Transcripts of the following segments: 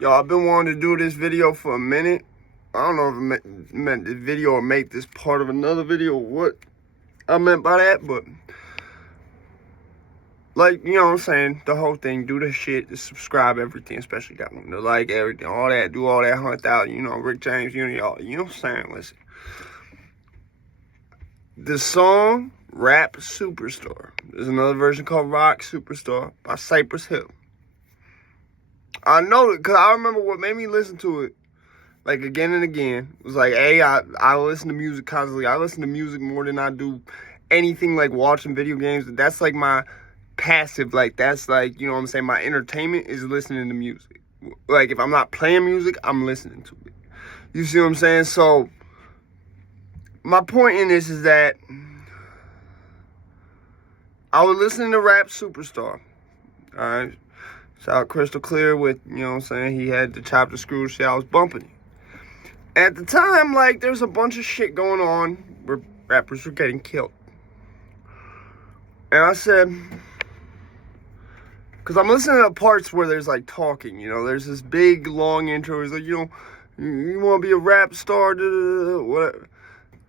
Yo, I've been wanting to do this video for a minute. I don't know if it meant this video or make this part of another video, what I meant by that, but like, you know what I'm saying, the whole thing, do the shit, to subscribe, everything, especially got to like everything, all that, do all that 100,000, you know, Rick James, you know what I'm saying, listen. The song, Rap Superstar. There's another version called Rock Superstar by Cypress Hill. I know it, because I remember what made me listen to it, like, again and again. It was like, I listen to music constantly. I listen to music more than I do anything like watching video games. That's like my passive, like, that's like, you know what I'm saying, my entertainment is listening to music. Like, if I'm not playing music, I'm listening to it. You see what I'm saying? So, my point in this is that I was listening to Rap Superstar. Alright? Shout out Crystal Clear with, you know what I'm saying, he had the Chop the Screw shit, I was bumping it. At the time, like, there's a bunch of shit going on where rappers were getting killed. And I said, because I'm listening to parts where there's, like, talking, you know, there's this big, long intro, it's like, you know, you want to be a rap star, whatever.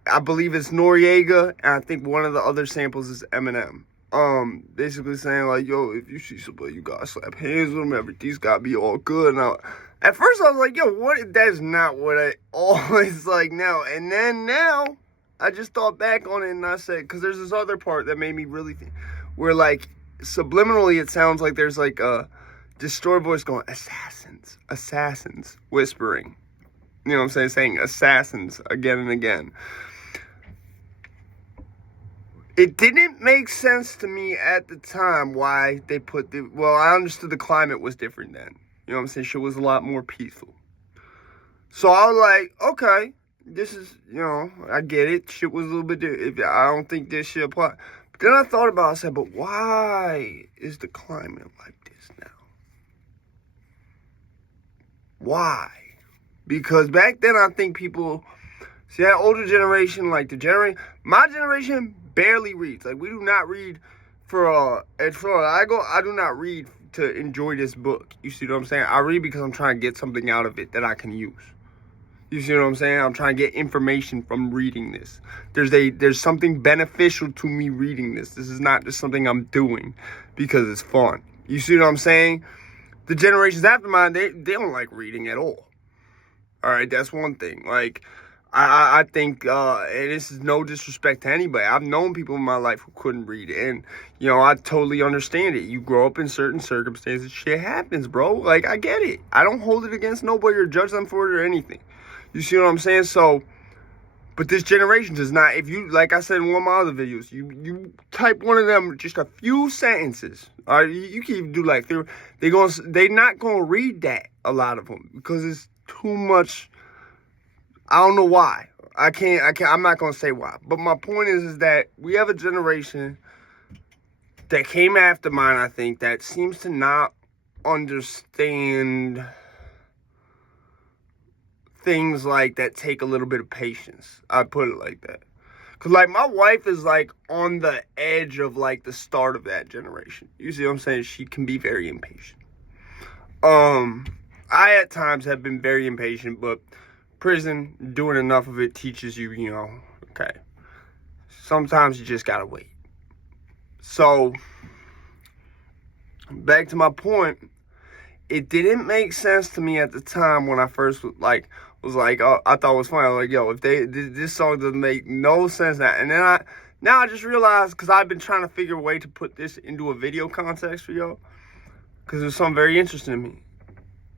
I believe it's Noriega, and I think one of the other samples is Eminem. Basically saying, like, yo, if you see somebody, you gotta slap hands with them, everything's gotta be all good. And at first I was like, yo, what? That's not what I always like now. And then now, I just thought back on it and I said, because there's this other part that made me really think, where, like, subliminally it sounds like there's, like, a distorted voice going, assassins, assassins, whispering. You know what I'm saying assassins again and again. It didn't make sense to me at the time why they put well, I understood the climate was different then. You know what I'm saying? Shit was a lot more peaceful. So I was like, okay, this is, you know, I get it. Shit was a little bit different. I don't think this shit apply. But then I thought about it, I said, but why is the climate like this now? Why? Because back then I think people, see that older generation, like my generation barely reads. Like, we do not read I do not read to enjoy this book. You see what I'm saying? I read because I'm trying to get something out of it that I can use. You see what I'm saying? I'm trying to get information from reading this. There's something beneficial to me reading this. This is not just something I'm doing because it's fun. You see what I'm saying? The generations after mine, they don't like reading at all. All right, that's one thing. Like, I think, and this is no disrespect to anybody, I've known people in my life who couldn't read, and, you know, I totally understand it. You grow up in certain circumstances, shit happens, bro. Like, I get it. I don't hold it against nobody or judge them for it or anything. You see what I'm saying? So, but this generation does not, if you, like I said in one of my other videos, you type one of them, just a few sentences, you can even do like, they're not gonna read that, a lot of them, because it's too much. I don't know why. I'm not going to say why. But my point is that we have a generation that came after mine, I think, that seems to not understand things like that take a little bit of patience. I put it like that. Because, like, my wife is, like, on the edge of, like, the start of that generation. You see what I'm saying? She can be very impatient. I, at times, have been very impatient, but prison, doing enough of it teaches you, you know, okay, sometimes you just gotta wait. So, back to my point, it didn't make sense to me at the time when I first was like, oh, I thought it was funny. I was like, yo, if this song doesn't make no sense now. And then now I just realized, because I've been trying to figure a way to put this into a video context for y'all, because there's something very interesting to me.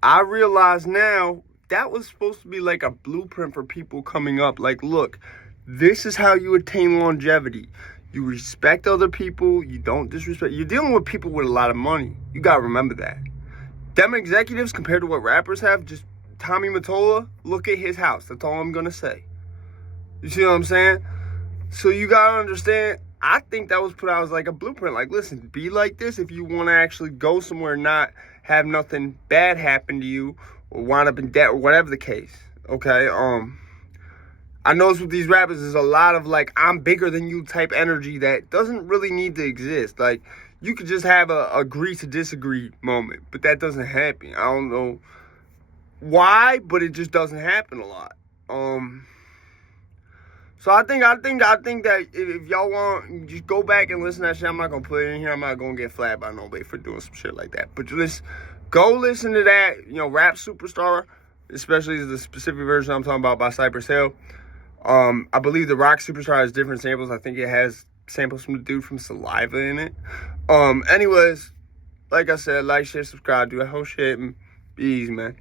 I realize now, that was supposed to be like a blueprint for people coming up. Like, look, this is how you attain longevity. You respect other people. You don't disrespect. You're dealing with people with a lot of money. You got to remember that. Them executives, compared to what rappers have, just Tommy Mottola, look at his house. That's all I'm going to say. You see what I'm saying? So you got to understand, I think that was put out as like a blueprint. Like, listen, be like this if you want to actually go somewhere and not have nothing bad happen to you, or wind up in debt, or whatever the case, okay? I notice with these rappers, there's a lot of, like, I'm bigger than you type energy that doesn't really need to exist. Like, you could just have a agree to disagree moment, but that doesn't happen. I don't know why, but it just doesn't happen a lot. So I think that if y'all want, just go back and listen to that shit. I'm not gonna put it in here. I'm not gonna get flagged by nobody for doing some shit like that. But just go listen to that. Rap Superstar, especially the specific version I'm talking about by Cypress Hill. I believe the Rock Superstar has different samples. I think it has samples from the dude from Saliva in it. Anyways, like I said, like, share, subscribe, do that whole shit, and be easy, man.